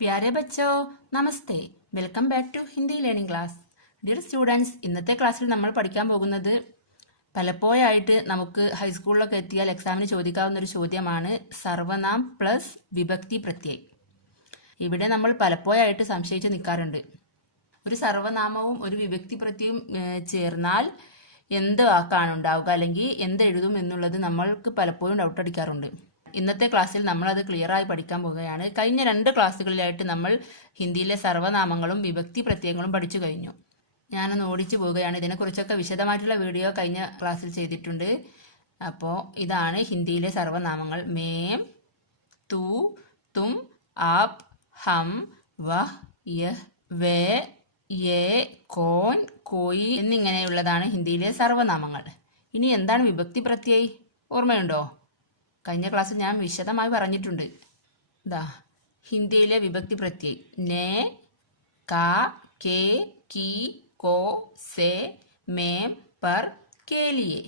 പ്യാരെ ബച്ചോ നമസ്തേ. Welcome back to Hindi learning class dear students ഇന്നത്തെ ക്ലാസ്സിൽ നമ്മൾ പഠിക്കാൻ പോകുന്നത് പലപ്പോഴായിട്ട് നമുക്ക് ഹൈസ്കൂളിലൊക്കെ എത്തിയാൽ എക്സാമിന് ചോദിക്കാവുന്ന ഒരു ചോദ്യമാണ് സർവനാം പ്ലസ് വിഭക്തി പ്രത്യയം. ഇവിടെ നമ്മൾ പലപ്പോഴായിട്ട് സംശയിച്ച് നിൽക്കാറുണ്ട്. ഒരു സർവനാമവും ഒരു വിഭക്തി പ്രത്യയും ചേർന്നാൽ എന്ത് വാക്കാണ് ഉണ്ടാവുക? അല്ലെങ്കിൽ എന്ത് എഴുതും എന്നുള്ളത് നമ്മൾക്ക് പലപ്പോഴും ഡൗട്ട് അടിക്കാറുണ്ട്. ഇന്നത്തെ ക്ലാസ്സിൽ നമ്മൾ അത് ക്ലിയർ ആയി പഠിക്കാൻ പോവുകയാണ്. കഴിഞ്ഞ രണ്ട് ക്ലാസ്സുകളിലായിട്ട് നമ്മൾ ഹിന്ദിയിലെ സർവനാമങ്ങളും വിഭക്തി പ്രത്യയങ്ങളും പഠിച്ചു കഴിഞ്ഞു. ഞാനൊന്ന് ഓടിച്ചു പോവുകയാണ്. ഇതിനെക്കുറിച്ചൊക്കെ വിശദമായിട്ടുള്ള വീഡിയോ കഴിഞ്ഞ ക്ലാസ്സിൽ ചെയ്തിട്ടുണ്ട്. അപ്പോൾ ഇതാണ് ഹിന്ദിയിലെ സർവനാമങ്ങൾ. മേം തൂ തും ആപ് ഹം വഹ് യഹ് വേ യേ കോൻ കോയി എന്നിങ്ങനെയുള്ളതാണ് ഹിന്ദിയിലെ സർവനാമങ്ങൾ ഇനി എന്താണ് വിഭക്തി പ്രത്യയി? ഓർമ്മയുണ്ടോ? കഴിഞ്ഞ ക്ലാസ്സിൽ ഞാൻ വിശദമായി പറഞ്ഞിട്ടുണ്ട്. ഇതാ ഹിന്ദിയിലെ വിഭക്തി പ്രത്യയ്. നേ കാ കെ കി കോ സെ മേം പർ കേലിയെ.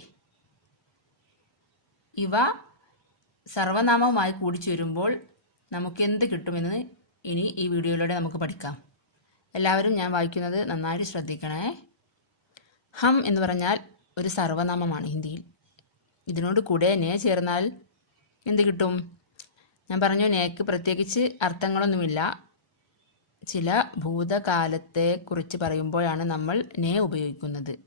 ഇവ സർവനാമവുമായി നമുക്ക് എന്ത് കിട്ടുമെന്ന് ഇനി ഈ വീഡിയോയിലൂടെ നമുക്ക് പഠിക്കാം. എല്ലാവരും ഞാൻ വായിക്കുന്നത് നന്നായിട്ട് ശ്രദ്ധിക്കണേ. ഹം എന്ന് പറഞ്ഞാൽ ഒരു സർവനാമമാണ് ഹിന്ദിയിൽ. ഇതിനോട് കൂടെ നേ ചേർന്നാൽ എന്ത് കിട്ടും? ഞാൻ പറഞ്ഞു നേക്ക് പ്രത്യേകിച്ച് അർത്ഥങ്ങളൊന്നുമില്ല. ചില ഭൂതകാലത്തെ കുറിച്ച് പറയുമ്പോഴാണ് നമ്മൾ നേ ഉപയോഗിക്കുന്നത്.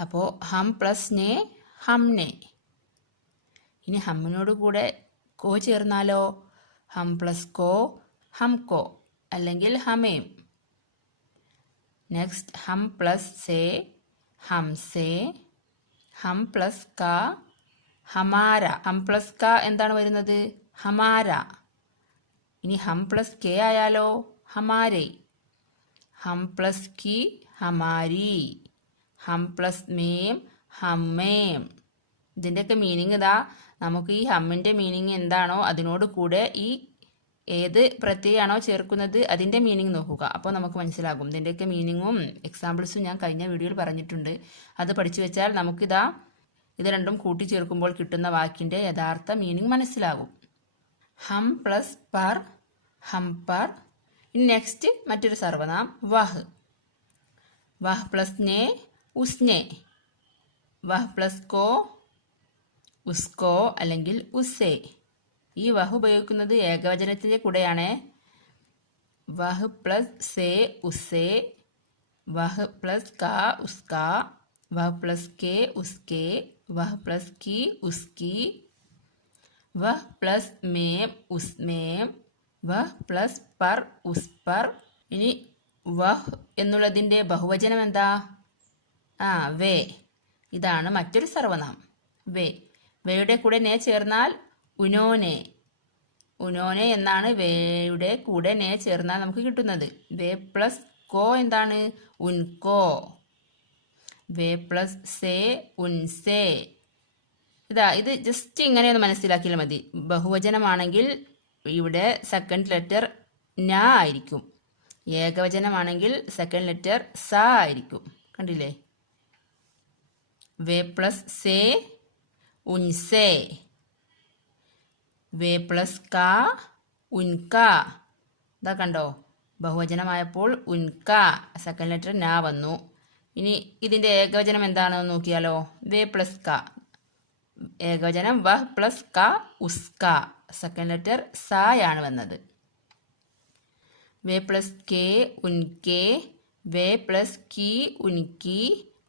അപ്പോൾ ഹം പ്ലസ് നേ ഹം നേ. ഇനി ഹമ്മിനോട് കൂടെ കോ ചേർന്നാലോ? ഹം പ്ലസ് കോ ഹം കോ. അല്ലെങ്കിൽ ഹമേം. നെക്സ്റ്റ് ഹം പ്ലസ് സേ ഹം സേ ഹം പ്ലസ് ക ഹമാര ഹം പ്ലസ് ക എന്താണ് വരുന്നത്? ഹമാര. ഇനി ഹം പ്ലസ് കെ ആയാലോ? ഹമാരെ. ഹം പ്ലസ് കി ഹമാരി. ഹം പ്ലസ് മേം ഹമ്മേം ഇതിന്റെയൊക്കെ മീനിങ് ഇതാ. നമുക്ക് ഈ ഹമ്മിന്റെ മീനിങ് എന്താണോ അതിനോട് കൂടെ ഈ ഏത് പ്രത്യയമാണോ ചേർക്കുന്നത് അതിന്റെ മീനിങ് നോക്കുക. അപ്പോൾ നമുക്ക് മനസ്സിലാകും. ഇതിന്റെയൊക്കെ മീനിങ്ങും എക്സാമ്പിൾസും ഞാൻ കഴിഞ്ഞ വീഡിയോയിൽ പറഞ്ഞിട്ടുണ്ട്. അത് പഠിച്ചു വെച്ചാൽ നമുക്കിതാ ഇത് രണ്ടും കൂട്ടിച്ചേർക്കുമ്പോൾ കിട്ടുന്ന വാക്കിന്റെ യഥാർത്ഥ മീനിങ് മനസ്സിലാകും. ഹം പ്ലസ് പർ ഹം പർ. നെക്സ്റ്റ് മറ്റൊരു സർവനാം വഹ്. വഹ് പ്ലസ് നേ ഉസ്നെ വഹ് പ്ലസ് കോ ഉസ്കോ അല്ലെങ്കിൽ ഉസേ ഈ വഹ് ഉപയോഗിക്കുന്നത് ഏകവചനത്തിന്റെ കൂടെയാണ്. വഹ് പ്ലസ് സേ ഉസേ വഹ് പ്ലസ് കാ ഉസ്ക വഹ് प्लस के उसके वह प्लस की उसकी वह प्लस में उसमें വഹ് പ്ലസ് പർ ഉസ് പർ. ഇനി വഹ് എന്നുള്ളതിന്റെ ബഹുവചനം എന്താ? ആ വേ. ഇതാണ് മറ്റൊരു സർവനാമം. വേ. വേയുടെ കൂടെ നേ ചേർന്നാൽ ഉനോനെ. ഉനോനെ എന്നാണ് വേയുടെ കൂടെ നേ ചേർന്നാൽ നമുക്ക് കിട്ടുന്നത്. വേ പ്ലസ് കോ എന്താണ്? ഉൻകോ വേ പ്ലസ് സേ ഉൻസേ ഇതാ ഇത് ജസ്റ്റ് ഇങ്ങനെ ഒന്ന് മനസ്സിലാക്കിയാൽ മതി. ബഹുവചനമാണെങ്കിൽ ഇവിടെ സെക്കൻഡ് ലെറ്റർ ന ആയിരിക്കും. ഏകവചനമാണെങ്കിൽ സെക്കൻഡ് ലെറ്റർ സ ആയിരിക്കും. കണ്ടില്ലേ? വേ പ്ലസ് സേ ഉൻസേ വേ പ്ലസ് ക ഉൻക ഇതാ കണ്ടോ? ബഹുവചനമായപ്പോൾ ഉൻക സെക്കൻഡ് ലെറ്റർ ന വന്നു. ഇനി ഇതിന്റെ ഏകവചനം എന്താണെന്ന് നോക്കിയാലോ? വേ പ്ലസ് ക. ഏകവചനം വ പ്ലസ് ക ഉസ്ക സെക്കൻഡ് ലെറ്റർ സായാണ് വന്നത്. വേ പ്ലസ് കെ ഉൻകെ വേ പ്ലസ് കി ഉൻകി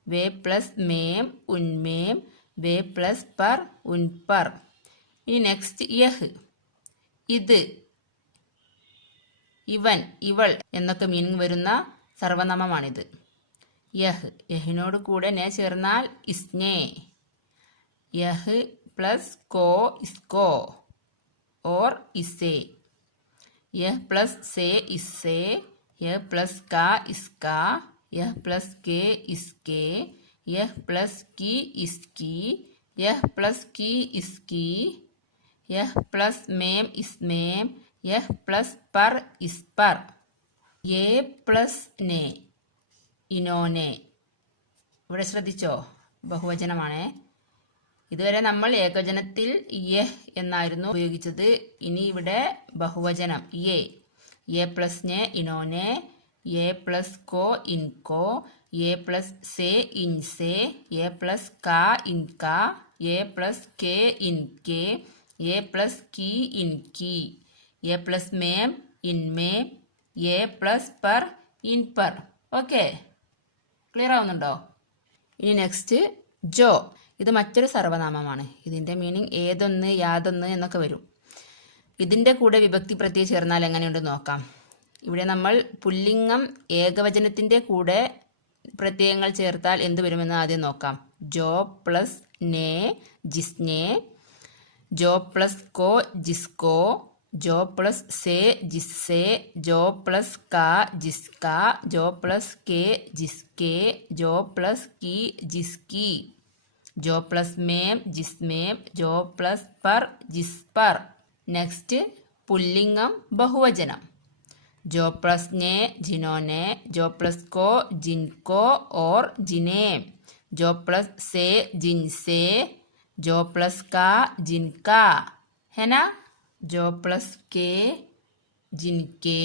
വേ പ്ലസ് മേം ഉൻമേം വേ പ്ലസ് പർ ഉൻപർ ഇനി നെക്സ്റ്റ് യഹ്. ഇത് ഇവൻ ഇവൾ എന്നൊക്കെ മീനിങ് വരുന്ന സർവനാമമാണിത്. യഹ് യഹിനോട് കൂടെ നെ ചേർന്നാൽ ഇസ്നേ. യഹ് പ്ലസ് കോ ഇസ്കോ. ഓർ ഇസേ യഹ് പ്ലസ് സേ ഇസ്സേ. യഹ് പ്ലസ് ക ഇസ്ക. യഹ് പ്ലസ് കെ ഇസ്കെ. യഹ് പ്ലസ് കി ഇസ്കി. യഹ് പ്ലസ് കി ഇസ്കി. യഹ് പ്ലസ് മേം ഇസ്മേം. യഹ് പ്ലസ് പർ ഇസ്പർ. യേ പ്ലസ് നെ. ഇനോനെ. ഇവിടെ ശ്രദ്ധിച്ചോ? ബഹുവചനമാണേ. ഇതുവരെ നമ്മൾ ഏകവചനത്തിൽ യെ എന്നായിരുന്നു ഉപയോഗിച്ചത്. ഇനി ഇവിടെ ബഹുവചനം യെ. എ പ്ലസ് നെ ഇനോനെ എ പ്ലസ് കോ ഇൻകോ എ പ്ലസ് സെ ഇൻസെ എ പ്ലസ് ക ഇൻക എ പ്ലസ് കെ ഇൻകെ എ പ്ലസ് കി ഇൻകി എ പ്ലസ് മേം ഇൻമേ എ പ്ലസ് പർ ഇൻ പർ ഓക്കെ ക്ലിയർ ആവുന്നുണ്ടോ? ഇനി നെക്സ്റ്റ് ജോ. ഇത് മറ്റൊരു സർവനാമമാണ്. ഇതിന്റെ മീനിങ് ഏതൊന്ന് യാതൊന്ന് എന്നൊക്കെ വരും. ഇതിന്റെ കൂടെ വിഭക്തി പ്രത്യയം ചേർന്നാൽ എങ്ങനെയുണ്ട് നോക്കാം. ഇവിടെ നമ്മൾ പുല്ലിംഗം ഏകവചനത്തിന്റെ കൂടെ പ്രത്യയങ്ങൾ ചേർത്താൽ എന്ത് വരുമെന്ന് ആദ്യം നോക്കാം. ജോ പ്ലസ് നേ ജിസ്നെ ജോ പ്ലസ് കോ ജിസ്കോ जो प्लस से जिससे जो प्लस का जिसका जो प्लस के जिसके जो प्लस की जिसकी जो प्लस में जिसमें जो प्लस पर जिस पर नेक्स्ट पुल्लिंगम बहुवचनम जो प्लस ने जिन्होंने जो प्लस को जिनको और जिन्हें जो प्लस से जिनसे जो प्लस का जिनका है ना जो प्लस के जिनके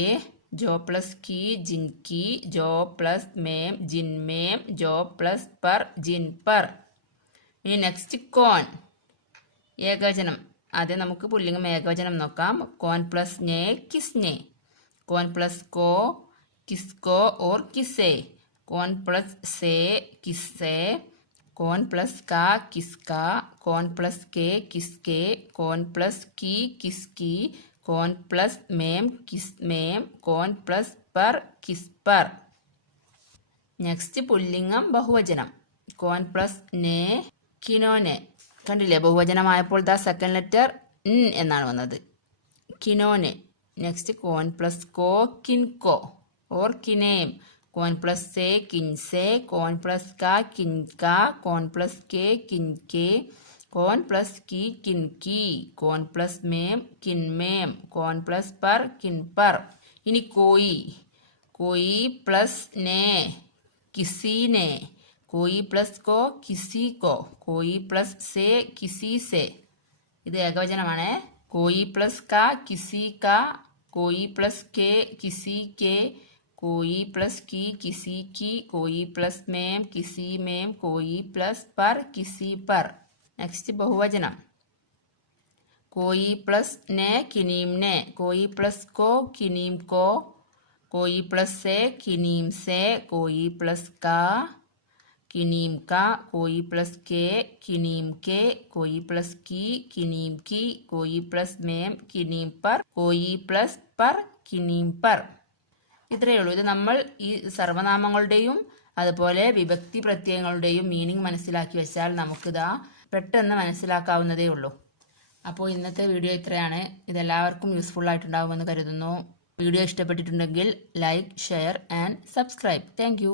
जो प्लस की जिनकी जो प्लस मेम जिनमेम जो प्लस पर जिन पर ഇനി നെക്സ്റ്റ് കോൺ ഏകവചനം ആദ്യം നമുക്ക് പുല്ലിംഗം ഏകവചനം നോക്കാം കോൺ പ്ലസ് നെ കിസ്നെ കോൺ plus co കിസ്കോ or കിസെ cone plus say കിസ്സെ cone plus ക കിസ്ക കോൺ പ്ലസ് കെ കിസ്കെ കോൺ പ്ലസ് കി കിസ്കി കോൺ പ്ലസ് മേം കിസ് മേം കോൺ പ്ലസ് പർ കിസ്പർ നെക്സ്റ്റ് പുല്ലിംഗം ബഹുവചനം. കോൺ പ്ലസ് നെ കിനോനെ കണ്ടില്ലേ? ബഹുവചനമായപ്പോൾ ദ സെക്കൻഡ് ലെറ്റർ ഇൻ എന്നാണ് വന്നത്. കിനോനെ നെക്സ്റ്റ് കോൺ പ്ലസ് കോ കിൻകോ ഓർ കിനേം. കോൺ का സെ കിൻസെ കോൺ പ്ലസ് ക കിൻക കോൺ പ്ലസ് കെ की കോൺ പ്ലസ് കി കിൻകി കോൺ പ്ലസ് മേം കിൻമേം കോൺ पर പർ കിൻപർ ഇനി കോയി. കോയി പ്ലസ് നേ കിസീനെ കോയി പ്ലസ് കോ കിസി കോ. കോയി പ്ലസ് സേ കിസി സേ. ഇത് ഏകവചനമാണ്. കോയി പ്ലസ് ക കിസി ക. കോയി പ്ലസ് കെ കിസി കെ. कोई प्लस की किसी की कोई प्लस मेम किसी मेम कोई प्लस पर किसी पर नेक्स्ट बहुवचनम कोई प्लस ने किनीम ने कोई प्लस को किनीम को कोई प्लस से किनीम से कोई प्लस का किनीम का कोई प्लस के किनीम के कोई प्लस की किनीम की कोई प्लस मेम किनीम पर कोई प्लस पर किनीम पर ഇത്രയേ ഉള്ളൂ. ഇത് നമ്മൾ ഈ സർവനാമങ്ങളുടെയും അതുപോലെ വിഭക്തി പ്രത്യയങ്ങളുടെയും മീനിങ് മനസ്സിലാക്കി വെച്ചാൽ നമുക്കിതാ പെട്ടെന്ന് മനസ്സിലാക്കാവുന്നതേ ഉള്ളൂ. അപ്പോൾ ഇന്നത്തെ വീഡിയോ ഇത്രയാണ്. ഇതെല്ലാവർക്കും യൂസ്ഫുൾ ആയിട്ടുണ്ടാകുമെന്ന് കരുതുന്നു. വീഡിയോ ഇഷ്ടപ്പെട്ടിട്ടുണ്ടെങ്കിൽ like share and subscribe thank